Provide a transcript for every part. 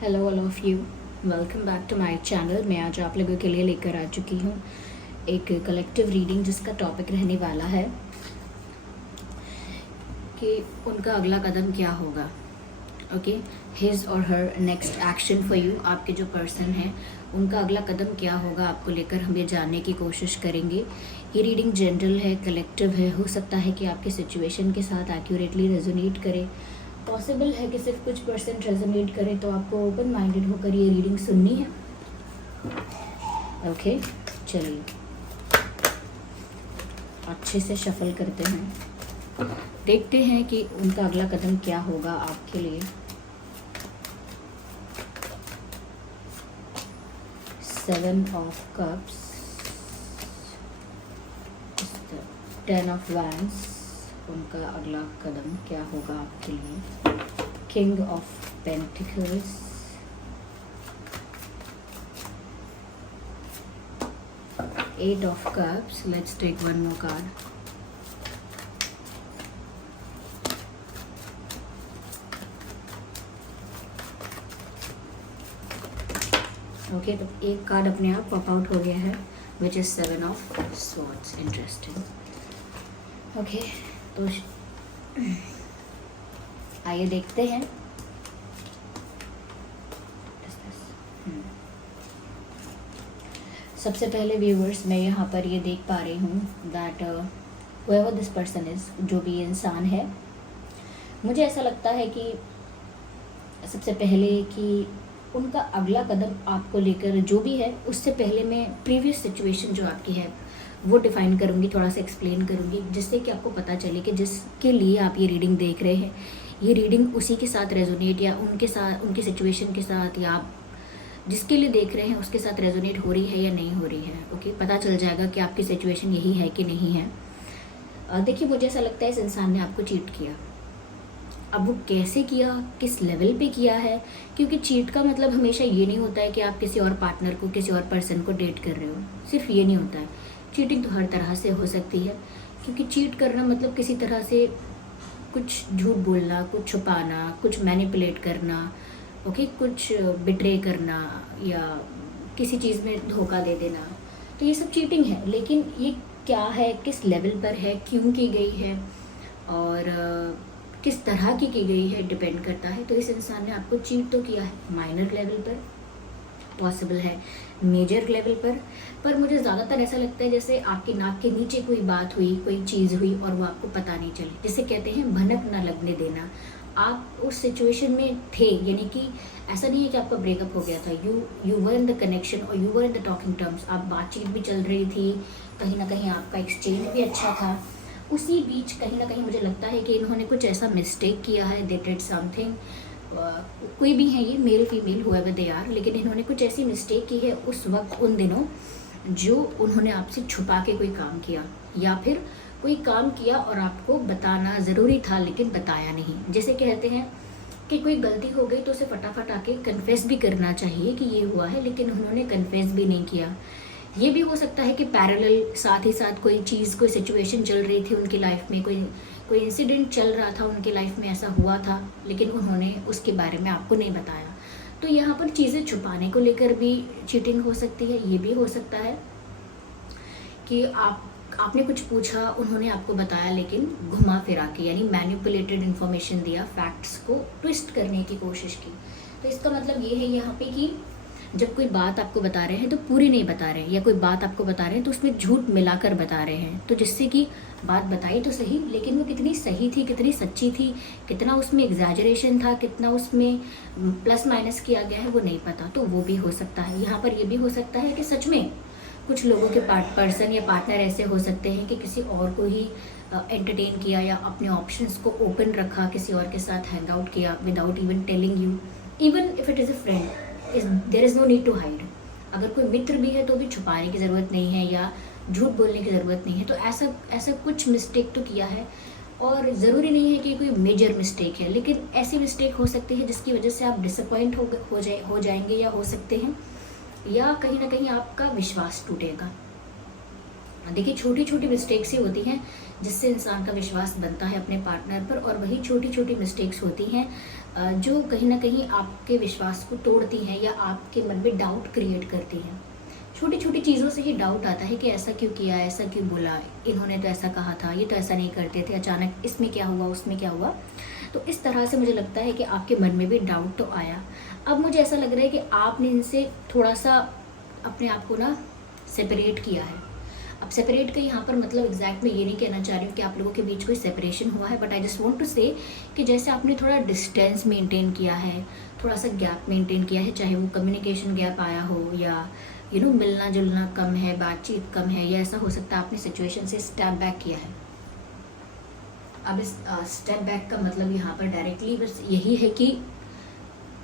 Hello all of you, welcome back to my channel. मैं आज आप लोगों के लिए लेकर आ चुकी हूँ एक कलेक्टिव रीडिंग जिसका टॉपिक रहने वाला है कि उनका अगला कदम क्या होगा। ओके, हिज और हर नेक्स्ट एक्शन फॉर यू। आपके जो पर्सन है उनका अगला कदम क्या होगा आपको लेकर हम ये जानने की कोशिश करेंगे। ये रीडिंग जनरल है, कलेक्टिव है। हो सकता है कि आपके सिचुएशन के साथ एक्यूरेटली रेजोनेट करे, पॉसिबल है कि सिर्फ कुछ परसेंट रेजोनेट करे। तो आपको ओपन माइंडेड होकर ये रीडिंग सुननी है। ओके, चलिए अच्छे से शफल करते हैं, देखते हैं कि उनका अगला कदम क्या होगा आपके लिए। 7 ऑफ कप्स, 10 ऑफ वैंड्स, उनका अगला कदम क्या होगा आपके लिए। King of pentacles, eight of cups. Let's take one more card. Okay, तो एक कार्ड अपने आप पॉप आउट हो गया है, which is 7 of swords. Interesting. Okay, तो आइए देखते हैं। सबसे पहले व्यूवर्स, मैं यहाँ पर ये देख पा रही हूँ that whoever this person is, जो भी इंसान है, मुझे ऐसा लगता है कि सबसे पहले कि उनका अगला कदम आपको लेकर जो भी है, उससे पहले मैं प्रीवियस सिचुएशन जो आपकी है वो डिफ़ाइन करूँगी, थोड़ा सा एक्सप्लेन करूँगी, जिससे कि आपको पता चले कि जिसके लिए आप ये रीडिंग देख रहे हैं, ये रीडिंग उसी के साथ रेजोनेट या उनके साथ, उनकी सिचुएशन के साथ, या आप जिसके लिए देख रहे हैं उसके साथ रेजोनेट हो रही है या नहीं हो रही है। ओके, पता चल जाएगा कि आपकी सिचुएशन यही है कि नहीं है। देखिए, मुझे ऐसा लगता है इस इंसान ने आपको चीट किया। अब वो कैसे किया, किस लेवल पे किया है, क्योंकि चीट का मतलब हमेशा ये नहीं होता है कि आप किसी और पार्टनर को, किसी और पर्सन को डेट कर रहे हो। सिर्फ ये नहीं होता है, चीटिंग तो हर तरह से हो सकती है। क्योंकि चीट करना मतलब किसी तरह से कुछ झूठ बोलना, कुछ छुपाना, कुछ मैनिपुलेट करना, ओके, कुछ बिट्रे करना या किसी चीज़ में धोखा दे देना। तो ये सब चीटिंग है। लेकिन ये क्या है, किस लेवल पर है, क्यों की गई है और किस तरह की गई है, डिपेंड करता है। तो इस इंसान ने आपको चीट तो किया है, माइनर लेवल पर, पॉसिबल है मेजर लेवल पर मुझे ज़्यादातर ऐसा लगता है जैसे आपकी नाक के नीचे कोई बात हुई, कोई चीज़ हुई और वो आपको पता नहीं चली, जिसे कहते हैं भनक ना लगने देना। आप उस सिचुएशन में थे, यानी कि ऐसा नहीं है कि आपका ब्रेकअप हो गया था, you were in the connection और you were in the talking terms. आप बातचीत भी चल रही थी, कहीं ना कहीं आपका एक्सचेंज भी अच्छा था। उसी बीच कहीं ना कहीं मुझे लगता है कि इन्होंने कुछ ऐसा मिस्टेक किया है, दे डिड समथिंग। कोई भी है ये, male female however they are, लेकिन इन्होंने कुछ ऐसी मिस्टेक की है उस वक्त, उन दिनों, जो उन्होंने आपसे छुपा के कोई काम किया, या फिर कोई काम किया और आपको बताना ज़रूरी था लेकिन बताया नहीं। जैसे कहते हैं कि कोई गलती हो गई तो उसे फटाफट आके कन्फेस भी करना चाहिए कि ये हुआ है, लेकिन उन्होंने कन्फेस भी नहीं किया। ये भी हो सकता है कि पैरेलल साथ ही साथ कोई चीज़, कोई सिचुएशन चल रही थी उनकी लाइफ में, कोई इंसिडेंट चल रहा था उनकी लाइफ में, ऐसा हुआ था लेकिन उन्होंने उसके बारे में आपको नहीं बताया। तो यहाँ पर चीज़ें छुपाने को लेकर भी चीटिंग हो सकती है। ये भी हो सकता है कि आपने कुछ पूछा, उन्होंने आपको बताया लेकिन घुमा फिरा के, यानी मैनिपुलेटेड इन्फॉर्मेशन दिया, फैक्ट्स को ट्विस्ट करने की कोशिश की। तो इसका मतलब ये है यहाँ पे कि जब कोई बात आपको बता रहे हैं तो पूरी नहीं बता रहे हैं, या कोई बात आपको बता रहे हैं तो उसमें झूठ मिलाकर बता रहे हैं, तो जिससे कि बात बताई तो सही, लेकिन वो कितनी सही थी, कितनी सच्ची थी, कितना उसमें एग्जैजरेशन था, कितना उसमें प्लस माइनस किया गया है, वो नहीं पता। तो वो भी हो सकता है। यहाँ पर ये भी हो सकता है कि सच में कुछ लोगों के पर्सन या पार्टनर ऐसे हो सकते हैं कि किसी और को ही एंटरटेन किया या अपने ऑप्शंस को ओपन रखा, किसी और के साथ हैंग आउट किया without even telling you, even if it is a friend, there is no need to hide. अगर कोई मित्र भी है तो भी छुपाने की ज़रूरत नहीं है या झूठ बोलने की ज़रूरत नहीं है। तो ऐसा कुछ मिस्टेक तो किया है, और ज़रूरी नहीं है कि कोई मेजर मिस्टेक है, लेकिन ऐसी मिस्टेक हो सकती है जिसकी वजह से आप डिसअपॉइंट हो जाएंगे, या हो सकते हैं, या कहीं ना कहीं आपका विश्वास टूटेगा। देखिए छोटी छोटी मिस्टेक्स ही होती हैं जिससे इंसान का विश्वास बनता है अपने पार्टनर पर, और वही छोटी छोटी मिस्टेक्स होती हैं जो कहीं ना कहीं आपके विश्वास को तोड़ती हैं या आपके मन में डाउट क्रिएट करती हैं। छोटी छोटी चीज़ों से ही डाउट आता है कि ऐसा क्यों किया, ऐसा क्यों बोला, इन्होंने तो ऐसा कहा था, ये तो ऐसा नहीं करते थे, अचानक इसमें क्या हुआ, उसमें क्या हुआ। तो इस तरह से मुझे लगता है कि आपके मन में भी डाउट तो आया। अब मुझे ऐसा लग रहा है कि आपने इनसे थोड़ा सा अपने आप को ना सेपरेट किया है। अब सेपरेट का यहाँ पर मतलब एग्जैक्ट मैं ये नहीं कहना चाह रही हूँ कि आप लोगों के बीच कोई सेपरेशन हुआ है, but I just want to say कि जैसे आपने थोड़ा डिस्टेंस मेंटेन किया है, थोड़ा सा गैप मेंटेन किया है, चाहे वो कम्युनिकेशन गैप आया हो या मिलना जुलना कम है, बातचीत कम है, या ऐसा हो सकता है आपने सिचुएशन से स्टेप बैक किया है। अब इस स्टेप बैक का मतलब यहाँ पर डायरेक्टली बस यही है कि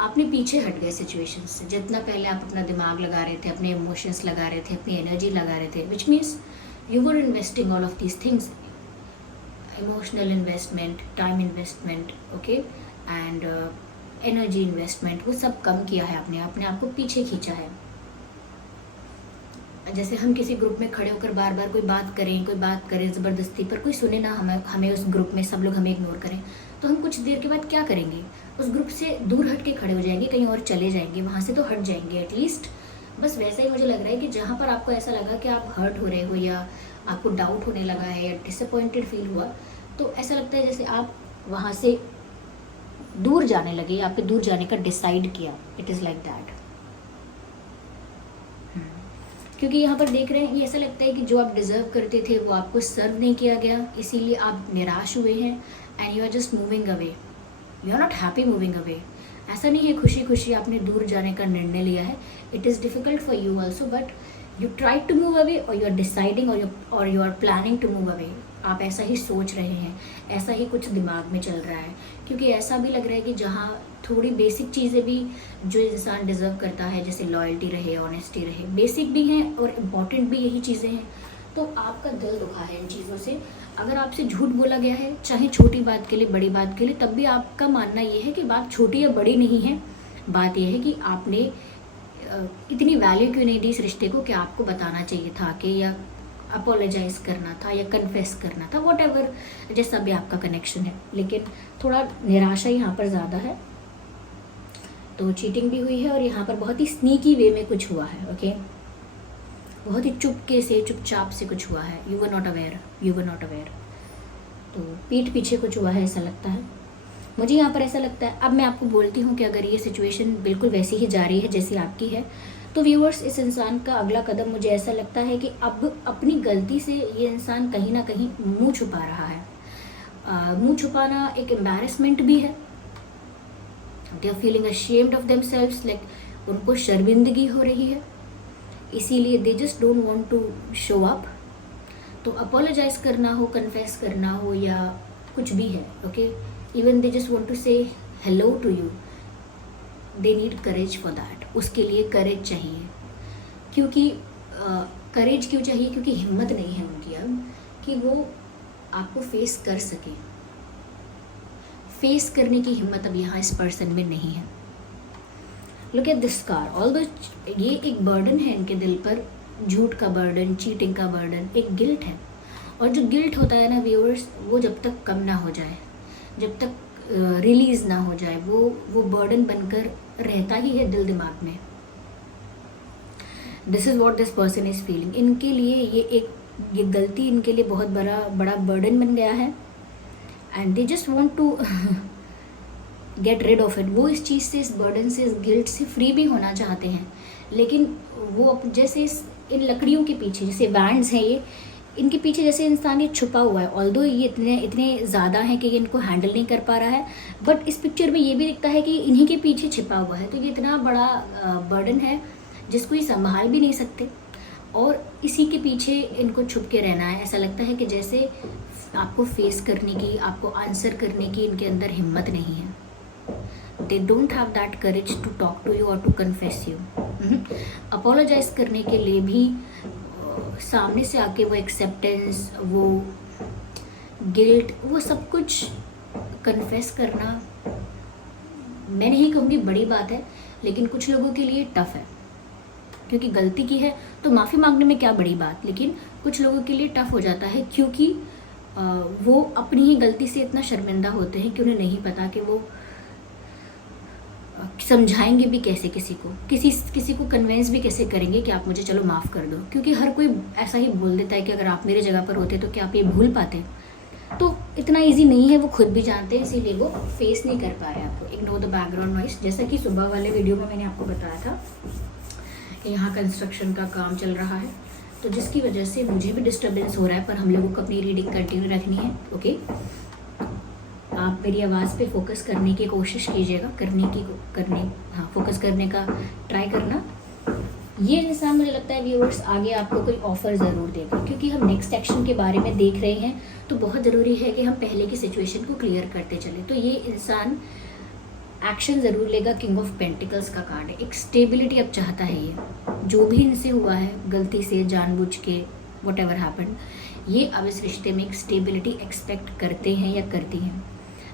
आपने पीछे हट गए सिचुएशन से। जितना पहले आप अपना दिमाग लगा रहे थे, अपने इमोशंस लगा रहे थे, अपनी एनर्जी लगा रहे थे, which means you were investing all of these things, emotional investment, time investment, okay, and energy investment, वो सब कम किया है आपने आप को पीछे खींचा है। जैसे हम किसी ग्रुप में खड़े होकर बार बार कोई बात करें ज़बरदस्ती, पर कोई सुने ना, हमें उस ग्रुप में सब लोग हमें इग्नोर करें, तो हम कुछ देर के बाद क्या करेंगे, उस ग्रुप से दूर हट के खड़े हो जाएंगे, कहीं और चले जाएंगे, वहाँ से तो हट जाएंगे एटलीस्ट। बस वैसा ही मुझे लग रहा है कि जहाँ पर आपको ऐसा लगा कि आप हर्ट हो रहे हो या आपको डाउट होने लगा है या डिसअपॉइंटेड फील हुआ, तो ऐसा लगता है जैसे आप वहाँ से दूर जाने लगे, आपके दूर जाने का डिसाइड किया। It is like that. क्योंकि यहाँ पर देख रहे हैं, ये ऐसा लगता है कि जो आप डिज़र्व करते थे वो आपको सर्व नहीं किया गया, इसीलिए आप निराश हुए हैं and you are just moving away, you are not happy moving away. ऐसा नहीं है खुशी खुशी आपने दूर जाने का निर्णय लिया है, it is difficult for you also, but you try to move away और यू आर डिसाइडिंग और you are planning to move away. आप ऐसा ही सोच रहे हैं, ऐसा ही कुछ दिमाग में चल रहा है, क्योंकि ऐसा भी लग रहा है कि जहाँ थोड़ी बेसिक चीज़ें भी जो इंसान डिज़र्व करता है, जैसे लॉयल्टी रहे, ऑनेस्टी रहे, बेसिक भी हैं और इम्पॉर्टेंट भी यही चीज़ें हैं, तो आपका दिल दुखा है इन चीज़ों से। अगर आपसे झूठ बोला गया है, चाहे छोटी बात के लिए, बड़ी बात के लिए, तब भी आपका मानना ये है कि बात छोटी या बड़ी नहीं है, बात यह है कि आपने इतनी वैल्यू क्यों नहीं दी इस रिश्ते को कि आपको बताना चाहिए था कि, या अपोलोजाइज़ करना था या कन्फेस करना था, वॉट एवर जैसा भी आपका कनेक्शन है। लेकिन थोड़ा निराशा यहाँ पर ज़्यादा है, तो चीटिंग भी हुई है और यहाँ पर बहुत ही स्नीकी वे में कुछ हुआ है, ओके, बहुत ही चुपके से, चुपचाप से कुछ हुआ है, यू वर नॉट अवेयर, तो पीठ पीछे कुछ हुआ है ऐसा लगता है मुझे यहाँ पर। ऐसा लगता है, अब मैं आपको बोलती हूँ कि अगर ये सिचुएशन बिल्कुल वैसी ही जारी है जैसी आपकी है, तो व्यूअर्स इस इंसान का अगला कदम मुझे ऐसा लगता है कि अब अपनी गलती से ये इंसान कहीं ना कहीं मुंह छुपा रहा है। मुंह छुपाना एक एम्बैरेसमेंट भी है, they are feeling ashamed of themselves, like उनको शर्मिंदगी हो रही है, इसीलिए they just don't want to show up. तो अपोलोजाइज करना हो, कन्फेस करना हो या कुछ भी है, okay, even they just want to say hello to you, they need courage for that. उसके लिए करेज चाहिए, क्योंकि करेज क्यों चाहिए, क्योंकि हिम्मत नहीं है उनकी अब कि वो आपको फेस कर सके। फेस करने की हिम्मत अब यहाँ इस पर्सन में नहीं है। Look at this scar, although ये एक बर्डन है इनके दिल पर, झूठ का बर्डन, चीटिंग का बर्डन, एक गिल्ट है। और जो गिल्ट होता है ना व्यूअर्स, वो जब तक कम ना हो जाए, जब तक रिलीज़ ना हो जाए, वो बर्डन बनकर रहता ही है दिल दिमाग में। This is what this person is feeling. इनके लिए ये गलती इनके लिए बहुत बड़ा बर्डन बन गया है and they just want to get rid of it. वो इस चीज़ से, इस बर्डन से, इस गिल्ट से फ्री भी होना चाहते हैं, लेकिन वो जैसे इन लकड़ियों के पीछे, जैसे बैंड्स हैं ये, इनके पीछे जैसे इंसान ये छुपा हुआ है। ऑल्दो ये इतने ज़्यादा हैं कि ये इनको हैंडल नहीं कर पा रहा है, बट इस पिक्चर में ये भी दिखता है कि इन्हीं के पीछे छिपा हुआ है। तो ये इतना बड़ा बर्डन है जिसको ये संभाल भी नहीं सकते, और इसी के पीछे इनको छुप के रहना है। ऐसा लगता है कि जैसे आपको फेस करने की, आपको आंसर करने की इनके अंदर हिम्मत नहीं है। They don't have that courage to talk to you और टू कन्फेस यू। अपोलोजाइज करने के लिए भी सामने से आके वो एक्सेप्टेंस, वो गिल्ट, वो सब कुछ कन्फेस करना, मैं नहीं कहूँगी बड़ी बात है, लेकिन कुछ लोगों के लिए टफ है, क्योंकि गलती की है तो माफ़ी मांगने में क्या बड़ी बात। लेकिन कुछ लोगों के लिए टफ हो जाता है क्योंकि वो अपनी ही गलती से इतना शर्मिंदा होते हैं कि उन्हें नहीं पता कि वो समझाएंगे भी कैसे किसी को कन्विंस भी कैसे करेंगे कि आप मुझे चलो माफ़ कर दो। क्योंकि हर कोई ऐसा ही बोल देता है कि अगर आप मेरे जगह पर होते तो क्या आप ये भूल पाते। तो इतना इजी नहीं है, वो खुद भी जानते हैं, इसीलिए वो फेस नहीं कर पा रहे आपको। Ignore the background noise. जैसा कि सुबह वाले वीडियो में मैंने आपको बताया था कि यहाँ कंस्ट्रक्शन का काम चल रहा है, तो जिसकी वजह से मुझे भी डिस्टर्बेंस हो रहा है, पर हम लोगों को अपनी रीडिंग कंटिन्यू रखनी है। ओके, आप मेरी आवाज़ पे फोकस करने की कोशिश कीजिएगा, फोकस करने का ट्राई करना। ये इंसान मुझे लगता है व्यूअर्स आगे आपको कोई ऑफ़र ज़रूर देगा, क्योंकि हम नेक्स्ट एक्शन के बारे में देख रहे हैं, तो बहुत ज़रूरी है कि हम पहले की सिचुएशन को क्लियर करते चले। तो ये इंसान एक्शन ज़रूर लेगा। किंग ऑफ पेंटिकल्स का कार्ड है, एक स्टेबिलिटी अब चाहता है। ये जो भी इनसे हुआ है गलती से, जानबूझ के, वट एवर हैपन, ये अब इस रिश्ते में एक स्टेबिलिटी एक्सपेक्ट करते हैं या करती हैं।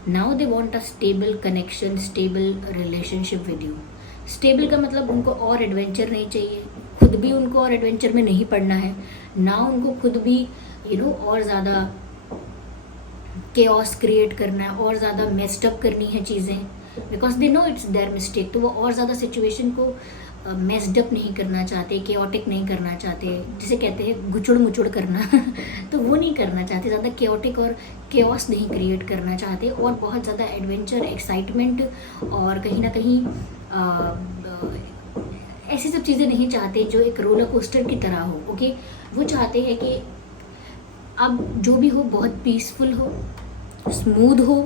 Now they want a stable connection, stable relationship with you. Stable का मतलब उनको और एडवेंचर नहीं चाहिए, खुद भी उनको और एडवेंचर में नहीं पड़ना है ना, उनको खुद भी और ज़्यादा केओस क्रिएट करना है, और ज़्यादा मेस्ड अप करनी है चीज़ें, because they know it's their mistake. तो वो और ज़्यादा सिचुएशन को मेस्ड अप नहीं करना चाहते, केओटिक नहीं करना चाहते, जिसे कहते हैं गुचड़ मुचड़ करना तो वो नहीं करना चाहते, ज़्यादा केओटिक और केओस नहीं क्रिएट करना चाहते, और बहुत ज़्यादा एडवेंचर, एक्साइटमेंट और कहीं ना कहीं ऐसी सब चीज़ें नहीं चाहते जो एक रोलर कोस्टर की तरह हो। ओके, वो चाहते हैं कि अब जो भी हो बहुत पीसफुल हो, स्मूथ हो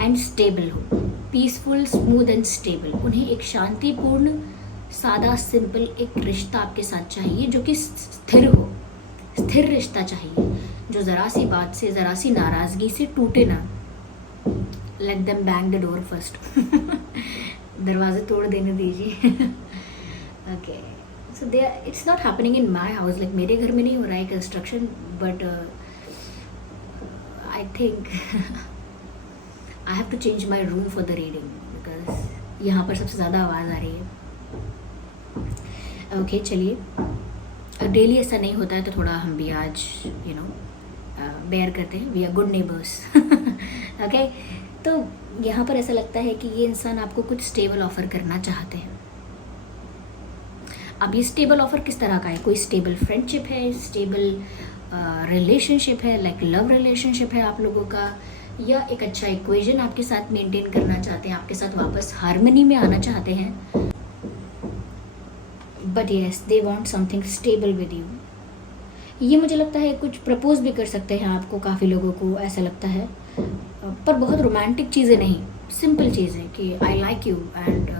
एंड स्टेबल हो। Peaceful, smooth and stable. उन्हें एक शांतिपूर्ण, सादा, सिंपल एक रिश्ता आपके साथ चाहिए जो कि स्थिर हो, स्थिर रिश्ता चाहिए जो ज़रा सी बात से, ज़रा सी नाराज़गी से टूटे ना। Let them bang the door first दरवाजे तोड़ देने दीजिए। Okay, so they it's not happening in my house, like मेरे घर में नहीं हो रहा है construction, but I think I have to change my room for the reading, because यहाँ पर सबसे ज़्यादा आवाज़ आ रही है। ओके, चलिए, डेली ऐसा नहीं होता है तो थोड़ा हम भी आज बेयर करते हैं। We are good neighbours. Okay, तो यहाँ पर ऐसा लगता है कि ये इंसान आपको कुछ स्टेबल ऑफर करना चाहते हैं। अब ये स्टेबल ऑफर किस तरह का है? कोई स्टेबल फ्रेंडशिप है, स्टेबल रिलेशनशिप है, लाइक लव रिलेशनशिप है आप लोगों का, या एक अच्छा इक्वेशन आपके साथ मेंटेन करना चाहते हैं, आपके साथ वापस हार्मनी में आना चाहते हैं। But yes, they want something stable with you. ये मुझे लगता है कुछ प्रपोज भी कर सकते हैं आपको, काफ़ी लोगों को ऐसा लगता है, पर बहुत रोमांटिक चीज़ें नहीं, सिंपल चीज़ें कि I like you and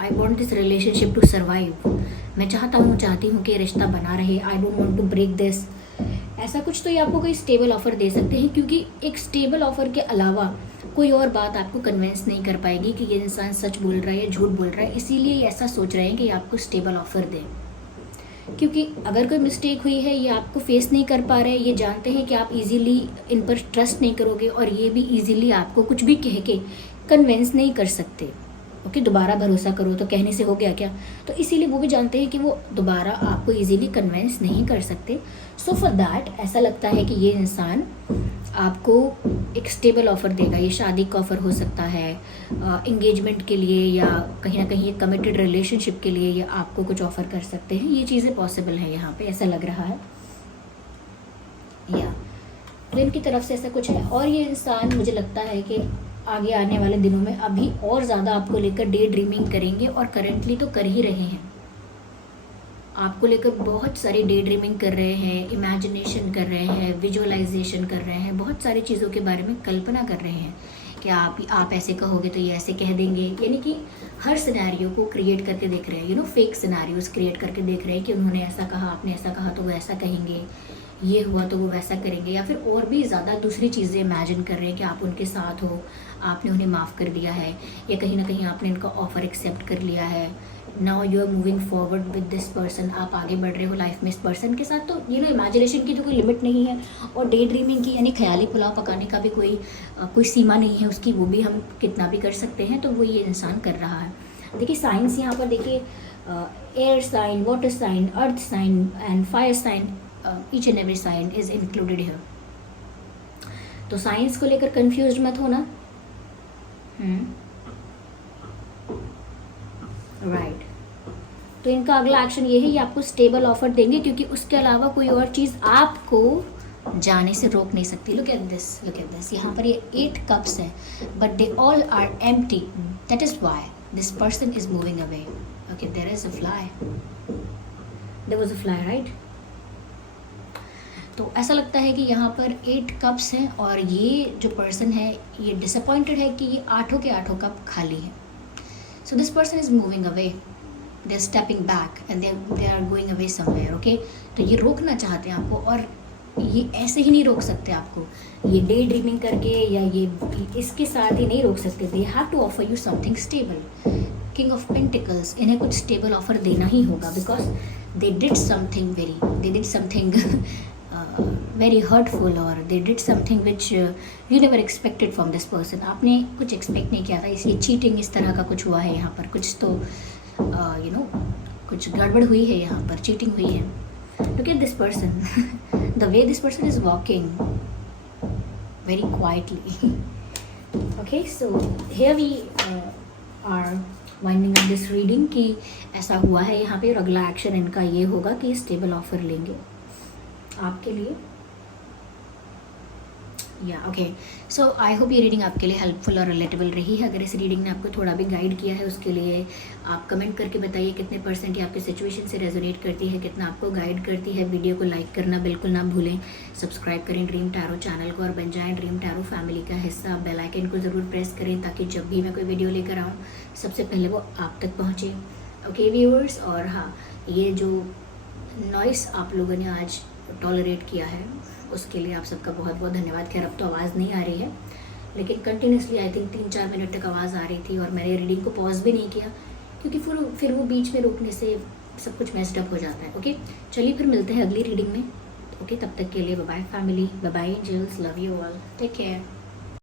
I want this relationship to survive. मैं चाहती हूँ कि रिश्ता बना रहे, I don't want to break this. ऐसा कुछ तो ये आपको कोई स्टेबल ऑफर दे सकते हैं, क्योंकि एक स्टेबल ऑफर के अलावा कोई और बात आपको कन्विंस नहीं कर पाएगी कि ये इंसान सच बोल रहा है या झूठ बोल रहा है। इसीलिए ये ऐसा सोच रहे हैं कि आपको स्टेबल ऑफर दें, क्योंकि अगर कोई मिस्टेक हुई है, ये आपको फेस नहीं कर पा रहे हैं, ये जानते हैं कि आप इजीली इन पर ट्रस्ट नहीं करोगे, और ये भी इजीली आपको कुछ भी कह के कन्विंस नहीं कर सकते। ओके, दोबारा भरोसा करो तो कहने से हो गया क्या? तो इसीलिए वो भी जानते हैं कि वो दोबारा आपको इजीली कन्विंस नहीं कर सकते। सो फॉर दैट ऐसा लगता है कि ये इंसान आपको एक स्टेबल ऑफ़र देगा। ये शादी का ऑफ़र हो सकता है, एंगेजमेंट के लिए, या कहीं ना कहीं एक कमिटेड रिलेशनशिप के लिए ये आपको कुछ ऑफ़र कर सकते हैं। ये चीज़ें पॉसिबल है यहाँ पे, ऐसा लग रहा है, या तो इनकी तरफ से ऐसा कुछ है। और ये इंसान मुझे लगता है कि आगे आने वाले दिनों में अभी और ज़्यादा आपको लेकर डे ड्रीमिंग करेंगे, और करेंटली तो कर ही रहे हैं। आपको लेकर बहुत सारी डे ड्रीमिंग कर रहे हैं, इमेजिनेशन कर रहे हैं, विजुअलाइजेशन कर रहे हैं, बहुत सारी चीज़ों के बारे में कल्पना कर रहे हैं कि आप ऐसे कहोगे तो ये ऐसे कह देंगे। यानी कि हर सिनेरियो को क्रिएट करके देख रहे हैं, फेक सिनेरियोज क्रिएट करके देख रहे हैं कि उन्होंने ऐसा कहा, आपने ऐसा कहा तो वो ऐसा कहेंगे, ये हुआ तो वो वैसा करेंगे, या फिर और भी ज़्यादा दूसरी चीज़ें इमेजिन कर रहे हैं कि आप उनके साथ हो, आपने उन्हें माफ़ कर दिया है, या कहीं ना कहीं आपने इनका ऑफ़र एक्सेप्ट कर लिया है। Now you are moving forward with this person, आप आगे बढ़ रहे हो लाइफ में इस पर्सन के साथ। तो इमेजिनेशन की तो कोई लिमिट नहीं है, और डे ड्रीमिंग की यानी ख्याली पुलाव पकाने का भी कोई सीमा नहीं है उसकी, वो भी हम कितना भी कर सकते हैं। तो वो ये इंसान कर रहा है। देखिए साइंस यहाँ पर देखिए air sign, water sign, earth sign and fire sign, each and every sign is included here. तो साइंस को लेकर कंफ्यूज मत होना. राइट. तो इनका अगला एक्शन ये है, ये आपको स्टेबल ऑफर देंगे क्योंकि उसके अलावा कोई और चीज़ आपको जाने से रोक नहीं सकती. Look at this. यहाँ पर ये 8 कप्स हैं but they all are empty. That is why this person is moving away. Okay, there is a fly. There was a fly, right. तो ऐसा लगता है कि यहाँ पर 8 कप्स हैं और ये जो पर्सन है ये डिसअपॉइंटेड है कि ये 8 के 8 कप खाली हैं. So this person is moving away. They are stepping back and they are going away somewhere. Okay, तो ये रोकना चाहते हैं आपको और ये ऐसे ही नहीं रोक सकते आपको. ये डे ड्रीमिंग करके या ये इसके साथ ही नहीं रोक सकते. They have to offer you something stable. King of pentacles, इन्हें कुछ स्टेबल ऑफर देना ही होगा because they did something very hurtful or they did something which you never expected from this person. आपने कुछ एक्सपेक्ट नहीं किया था, इसलिए चीटिंग इस तरह का कुछ हुआ है यहाँ पर. कुछ तो कुछ गड़बड़ हुई है यहाँ पर, चीटिंग हुई है. Look at this person. The way this person is walking very quietly. Okay, so here we are winding up this reading कि ऐसा हुआ है यहाँ पे और अगला एक्शन इनका ये होगा कि स्टेबल ऑफर लेंगे आपके लिए. या ओके, सो आई होप ये रीडिंग आपके लिए हेल्पफुल और रिलेटेबल रही है. अगर इस रीडिंग ने आपको थोड़ा भी गाइड किया है उसके लिए आप कमेंट करके बताइए कितने % ये आपके सिचुएशन से रेजोनेट करती है, कितना आपको गाइड करती है. वीडियो को लाइक करना बिल्कुल ना भूलें. सब्सक्राइब करें ड्रीम टैरो चैनल को और बन जाएं ड्रीम टैरो फैमिली का हिस्सा. बेल आइकन को ज़रूर प्रेस करें ताकि जब भी मैं कोई वीडियो लेकर आऊँ सबसे पहले वो आप तक पहुँचे. ओके व्यूअर्स, और हाँ, ये जो नॉइस आप लोगों ने आज टॉलरेट किया है उसके लिए आप सबका बहुत बहुत धन्यवाद. खैर अब तो आवाज़ नहीं आ रही है लेकिन कंटिन्यूसली आई थिंक 3-4 मिनट तक आवाज़ आ रही थी और मैंने रीडिंग को पॉज भी नहीं किया क्योंकि फिर वो बीच में रोकने से सब कुछ मेस्ड अप हो जाता है. ओके, चलिए फिर मिलते हैं अगली रीडिंग में. ओके, तब तक के लिए bye bye family, bye bye angels, love you all, take care.